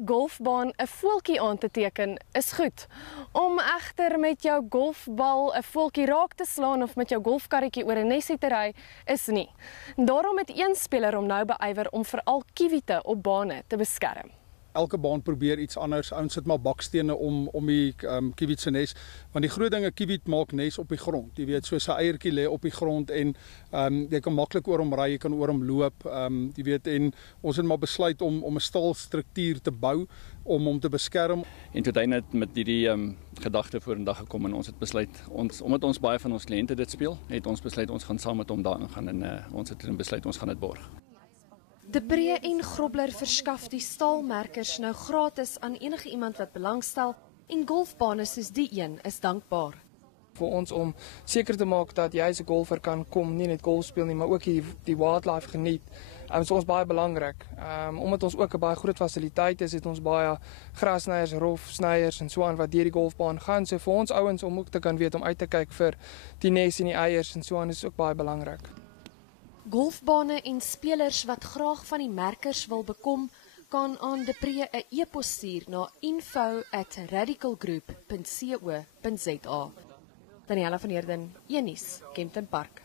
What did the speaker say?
die golfbaan 'n voeltjie aan te teken is goed. Om egter met jou golfbal 'n voeltjie raak te slaan of met jou golfkarretjie oor 'n nesie te ry is nie. Daarom het een speler hom nou beywer om veral kiewiete op bane te beskerm. Elke baan probeer iets anders. Ouens sit maar bakstene om die kiewiet se nes, want die groot ding, 'n kiewiet maak nes op die grond. Jy weet, so sy eiertjie lê op die grond en jy kan maklik oor hom ry, jy kan oor hom loop. Jy weet, en ons het maar besluit om 'n staalstruktuur te bou om hom te beskerm. En toe het hy net met hierdie gedagte vorendag gekom en ons het besluit, omdat ons baie van ons kliënte dit speel, het ons besluit ons gaan saam met hom daarin gaan en ons het besluit ons gaan dit borg. De Breë en Grobler verskaf die staalmerkers nou gratis aan enige iemand wat belangstel en golfbane soos die een is dankbaar. Vir ons om seker te maak dat jy as 'n golfer kan kom, nie net golf speel nie, maar ook die wildlife geniet. Dit is ons baie belangrik. Omdat ons ook 'n baie groot fasiliteit is, het ons baie grassnyers, rofsnyers en so aan wat deur die golfbaan gaan. So vir ons ouens om ook te kan weet om uit te kyk vir die nes en die eiers en so aan is ook baie belangrik. Golfbane en spelers wat graag van die merkers wil bekom, kan aan De Breë 'n e-pos stuur na info@radicalgroup.co.za. Daniella van Heerden, Een Nuus, Kempton Park.